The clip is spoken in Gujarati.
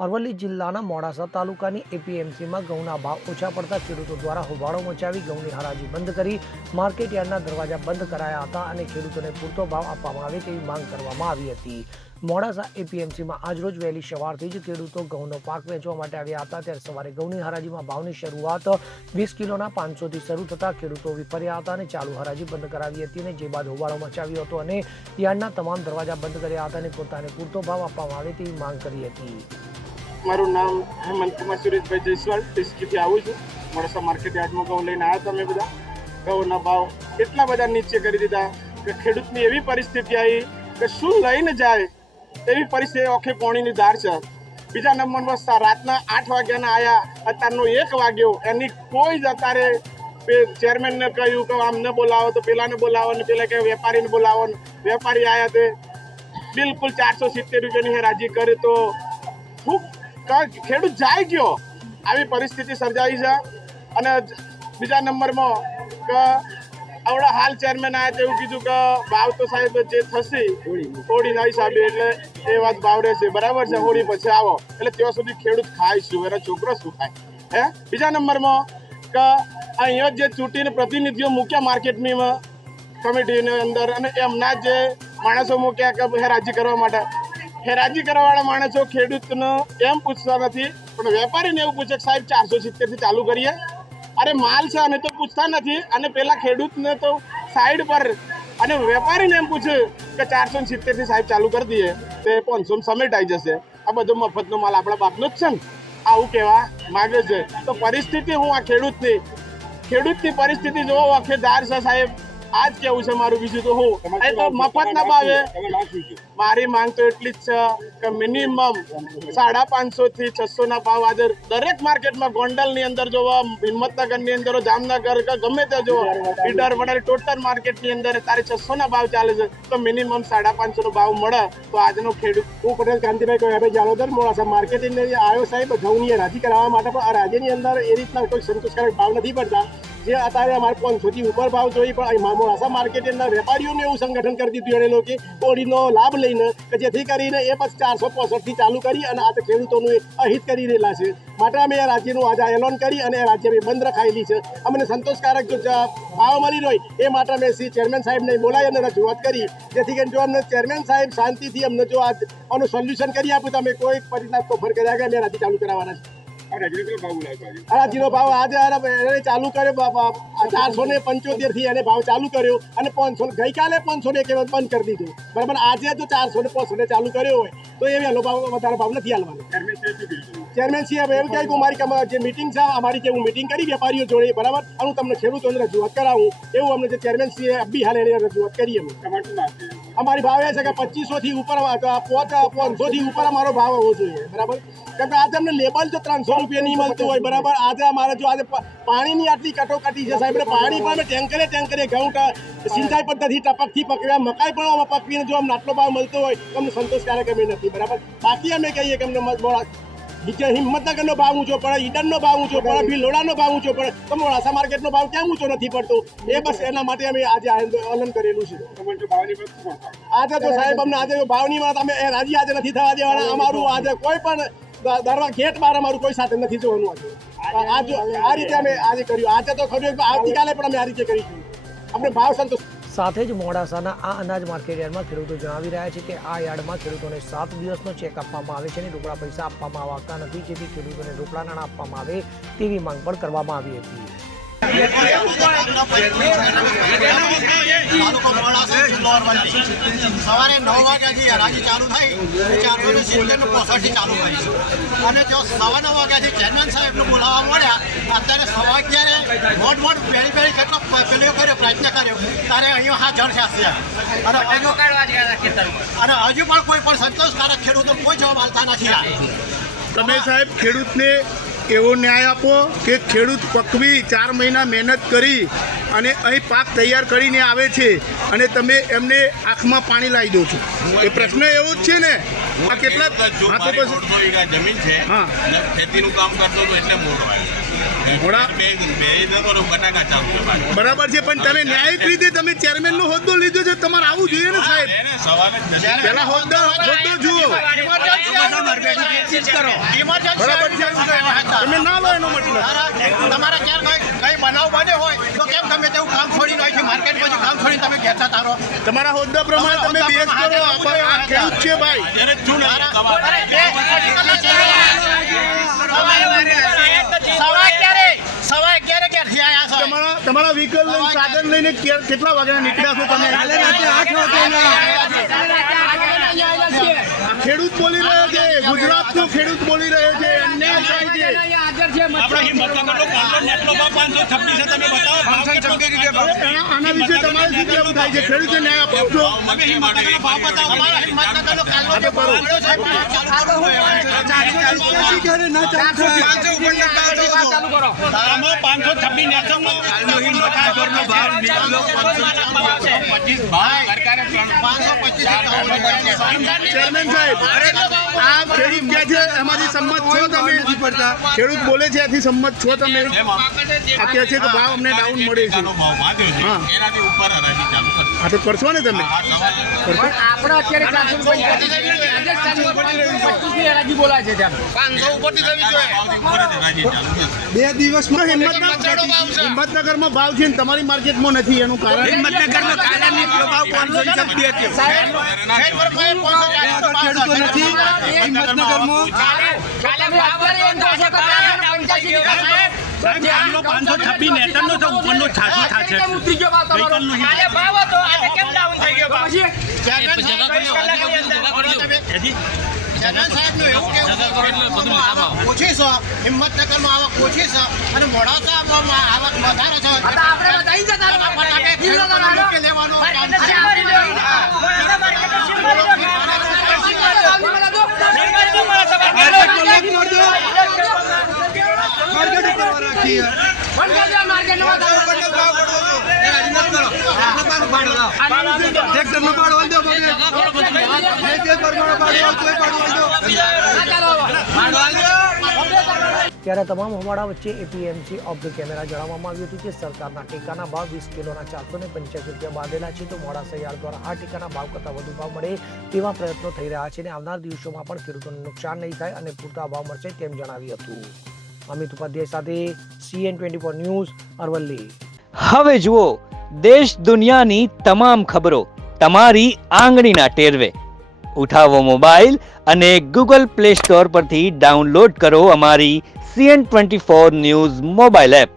અરવલ્લી જિલ્લાના મોડાસા તાલુકાની એપીએમસીમાં ઘઉંના ભાવ ઓછા પડતા ખેડૂતો દ્વારા હોબાળો મચાવી ઘઉંની હરાજી બંધ કરી માર્કેટ યાર્ડના દરવાજા બંધ કરાયા હતા અને ખેડૂતોને પૂરતો ભાવ આપવામાં આવે તેવી માંગ કરવામાં આવી હતી। મોડાસા એપીએમસીમાં આજરોજ વહેલી સવારથી જ ખેડૂતો ઘઉંનો પાક વેચવા માટે આવ્યા હતા। ત્યારે સવારે ઘઉંની હરાજીમાં ભાવની શરૂઆત 20 કિલોના 500થી શરૂ થતા ખેડૂતો વિફર્યા હતા અને ચાલુ હરાજી બંધ કરાવી હતી અને જે બાદ હોબાળો મચાવ્યો હતો અને યાર્ડના તમામ દરવાજા બંધ કર્યા હતા અને પોતાને પૂરતો ભાવ આપવામાં આવે તેવી માંગ કરી હતી। મારું નામ હેમંત કુમાર સુરેશભાઈ જયસ્વાલ ટીસ્કીથી આવું છું। મોડાસા માર્કેટ યાર્ડમાં ઘઉં લઈને આવ્યા તમે બધા। ઘઉંના ભાવ એટલા બધા નીચે કરી દીધા કે ખેડૂતની એવી પરિસ્થિતિ આવી કે શું લઈને જાય એવી પરિસ્થિતિ ઓખે પોણીની ધાર છે। બીજા નંબરમાં રાતના 8 વાગ્યાના આવ્યા, અત્યારનો 1 વાગ્યો, એની કોઈ જ અત્યારે ચેરમેનને કહ્યું કે આમને બોલાવો તો પેલાને બોલાવો ને પેલા કે વેપારીને બોલાવો ને વેપારી આવ્યા તે બિલકુલ 470 રૂપિયાની હરાજી કરે તો ખેડૂત જાય ગયો। આવી પરિસ્થિતિ સર્જાઈ છે। અને બીજા નંબરમાં કે આવડા હાલ ચેરમેન આવ્યા તો એવું કીધું કે ભાવ તો સાહેબ જે થશે હોળીના હિસાબે એટલે એ વાત ભાવ રહેશે, બરાબર છે, હોળી પછી આવો એટલે ત્યાં સુધી ખેડૂત ખાય શું, એનો છોકરો શું ખાય હે। બીજા નંબરમાં કે અહીંયા જે ચૂંટીને પ્રતિનિધિઓ મૂક્યા માર્કેટની કમિટીની અંદર અને એમના જે માણસો મૂક્યા કે હેરાજી કરવા માટે, હેરાજી કરવાવાળા માણસો ખેડૂતને એમ પૂછતા નથી પણ વેપારીને એવું પૂછે કે સાહેબ 470થી ચાલુ કરીએ। અરે માલ છે અને તો પૂછતા નથી અને પેલા ખેડૂતને તો સાઈડ પર અને વેપારીને એમ પૂછે કે 470થી સાહેબ ચાલુ કરી દઈએ તો 500 સમેટાઈ જશે। આ બધો મફતનો માલ આપણા બાપનો જ છે ને, આવું કહેવા માગે છે। તો પરિસ્થિતિ હું આ ખેડૂતની પરિસ્થિતિ જોવો વખતદાર છે સાહેબ। આજ કેવું છે મારું, બીજું તો હું એ તો મફતના ભાવે મારી માંગ તો એટલી જ છે કે મિનિમમ 550 થી 600 ના ભાવ આજે દરેક માર્કેટમાં ગોંડલની અંદર જોવો, હિંમતનગરની અંદર, જામનગર કે ગમે તે જોવો, ઈડર વડાલ ટોટલ માર્કેટની અંદર તારે 600 ના ભાવ ચાલે છે તો મિનિમમ 550 નો ભાવ મળે તો આજનો ખેડૂત। હું પટેલ કાંતિભાઈ કહેવાભાઈ જાલોદર મોડાસા માર્કેટની અંદર આવ્યો સાહેબ ઘઉંની હરાજી કરાવવા માટે, પણ આ રાજ્યની અંદર એ રીતના કોઈ સંતોષકારક ભાવ નથી પડતા જે અત્યારે અમારે 500 થી ઉપર ભાવ જોઈએ। પણ મોડાસા માર્કેટની અંદર વેપારીઓને એવું સંગઠન કરી દીધું એ લોકો હોળીનો લાભ લઈને કે જેથી કરીને એ પછી 465 થી ચાલુ કરી અને આ તો ખેડૂતોનું અહિત કરી રહેલા છે। માટે અમે આ રાજ્યનું આજે એલાન કરી અને રાજ્ય બંધ રખાયેલી છે। અમને સંતોષકારક જો ભાવ મળી રહ્યો એ માટે અમે શ્રી ચેરમેન સાહેબને બોલાવી અને રજૂઆત કરી, જેથી કરીને જો અમને ચેરમેન સાહેબ શાંતિથી અમને જો આનું સોલ્યુશન કરી આપ્યું તો અમે કોઈ પરિણામ ઓફર કર્યા કે અમે રાજી ચાલુ કરાવવાના છે। હરાજીનો ભાવ આજે ચાલુ કર્યો 475 થી એને ભાવ ચાલુ કર્યો અને 500 ગઈકાલે 500 બંધ કરી દીધું, બરાબર। આજે જો 400 ચાલુ કર્યો હોય તો એ વહેલો ભાવ વધારે ભાવ નથી હાલવાનો। ચેરમેન સાહેબ એવું કહ્યું કે મારી જે મિટિંગ છે અમારી જે હું મિટિંગ કરી વેપારીઓ જોડે, બરાબર, અને હું તમને ખેડૂતોને રજૂઆત કરાવું એવું અમને જે ચેરમેન શ્રી અબ્બી હાલ એને રજૂઆત કરી। અમારી ભાવ એ છે કે 2500 થી ઉપર 500 થી ઉપર અમારો ભાવ હોવો જોઈએ, બરાબર। કેમ કે આજે અમને લેબલ જો 300 રૂપિયા નહીં મળતું હોય, બરાબર, આજે અમારે જો આજે પાણીની આટલી કટોકટી છે સાહેબ, પાણી પણ અમે ટેન્કરે ઘઉં સિંચાઈ પદ્ધતિ ટપકથી પકવ્યા, મકાઈ પણ પકવીને જો અમને આટલો ભાવ મળતો હોય તો અમને સંતોષકારક અમે નથી, બરાબર। બાકી અમે કહીએ કે અમને હિંમતનગરનો ભાવ ઊંચો પડે, ઈડનનો ભાવ ઊંચો પડે, ભીલોડાનો ભાવ ઊંચો પડે તો મોડાસા માર્કેટનો ભાવ કેમ ઊંચો નથી પડતો એ બસ એના માટે અમે આજે આંદોલન કરેલું છે। આજે તો સાહેબ અમને આજે ભાવની વાત અમે રાજી આજે નથી થવા દેવાના। અમારું આજે કોઈ પણ દરવા ગેટ બહાર અમારું કોઈ સાથે નથી જોવાનું। આજે આ રીતે અમે આજે કર્યું, આજે તો ખરું આવતીકાલે પણ અમે આ રીતે કરીશું, આપણે ભાવ સંતોષ। સાથે જ મોડાસાના આ અનાજ માર્કેટ યાર્ડમાં ખેડૂતો જણાવી રહ્યા છે કે આ યાર્ડમાં ખેડૂતોને 7 દિવસનો ચેક આપવામાં આવે છે અને રોકડા પૈસા આપવામાં આવતા નથી, જેથી ખેડૂતોને રોકડા નાણાં આપવામાં આવે તેવી માંગ પણ કરવામાં આવી હતી। સવારે 9 વાગ્યાથી હરાજી ચાલુ થઈ 470 ચાલુ કરી છે અને જો 9:15 વાગ્યાથી ચેરમેન સાહેબને બોલાવવા મળ્યા, અત્યારે 11:15 મોટ પહેલી કેટલો પેલો કર્યો પ્રયત્ન કર્યો ત્યારે અહીંયા હાજર છે અને હજુ પણ કોઈ પણ સંતોષકારક ખેડૂતો કોઈ જવાબ આપતા નથી। તમે સાહેબ ખેડૂતને એવો ન્યાય આપો કે ખેડૂત પકવી 4 મહિના મહેનત કરી અને અહીં પાક તૈયાર કરીને આવે છે અને તમે એમને આંખમાં પાણી લાવી દો છો। એ પ્રશ્ન એવો જ છે ને, આ કેટલા જમીન છે, ખેતીનું કામ કરતો હતો એટલે મોડો આવ્યો। બરાબર છે, પણ તમે ન્યાયિક રીતે તમે ચેરમેનનો હોદ્દો લીધો છે, તમારે આવવું જોઈએ ને સાહેબ. પેલા હોદ્દો જુઓ. બરાબર છે, તમે ના લો એનો મતલબ. તમારા ક્યાં કઈ બનાવ બને હોય તો કેમ તમે તેવું કામ છોડીને અહીંથી માર્કેટ પછી કામ છોડીને તમે ઘેરતા તારો તમારા હોદ્દા પ્રમાણે તમે બેસ કરો. આ ખેડૂત છે ભાઈ. તમારા વ્હીકલ લઈને સાધન લઈને કેટલા વાગ્યા નીકળ્યા છો તમે? ખેડૂત બોલી રહ્યો છે, ગુજરાતનો ખેડૂત બોલી રહ્યો છે, અન્યાય થાય છે. આના વિશે તમારે શું કહેવું થાય છે? ખેડૂતો ન્યાય આપો છો? ચેરમેન સાહેબ, આ ખેડૂત કહે છે એમાંથી સંમત છો તમે? ખેડૂત બોલે છે એથી સંમત છો તમે? આ કહે છે કે ભાવ અમને ડાઉન મળે છે. હા, તો કરશો ને તમે? બે દિવસમાં હિંમતનગરમાં ભાવ છે ને તમારી માર્કેટમાં નથી, એનું કારણ ખેડૂતો નથી હિંમતનગરમાં. ઓછી છે, હિંમતનગરમાં આવક ઓછી છે અને મોડાસામાં આવક વધારે છે. ત્યારે તમામ હોબાળા વચ્ચે એપીએમસી ઓફ ધ કેમેરા જણાવવામાં આવ્યું હતું કે સરકારના ટેકાના ભાવ 20 કિલોના 485 રૂપિયા બાંધેલા છે, તો મોડાસા યાર્ડ દ્વારા આ ટેકાના ભાવ કરતાં વધુ ભાવ મળે તેવા પ્રયત્નો થઈ રહ્યા છે અને આવનાર દિવસોમાં પણ ખેડૂતોને નુકસાન નહીં થાય અને પૂરતા ભાવ મળશે તેમ જણાવ્યું હતું. અમિત ઉપાધ્યાય સાથે CN24 ન્યૂઝ, અરવલ્લી. હવે જુઓ દેશ દુનિયાની તમામ ખબરો તમારી આંગળીના ટેરવે. ઉઠાવો મોબાઈલ અને ગૂગલ પ્લે સ્ટોર પરથી ડાઉનલોડ કરો અમારી CN24 ન્યૂઝ મોબાઈલ એપ.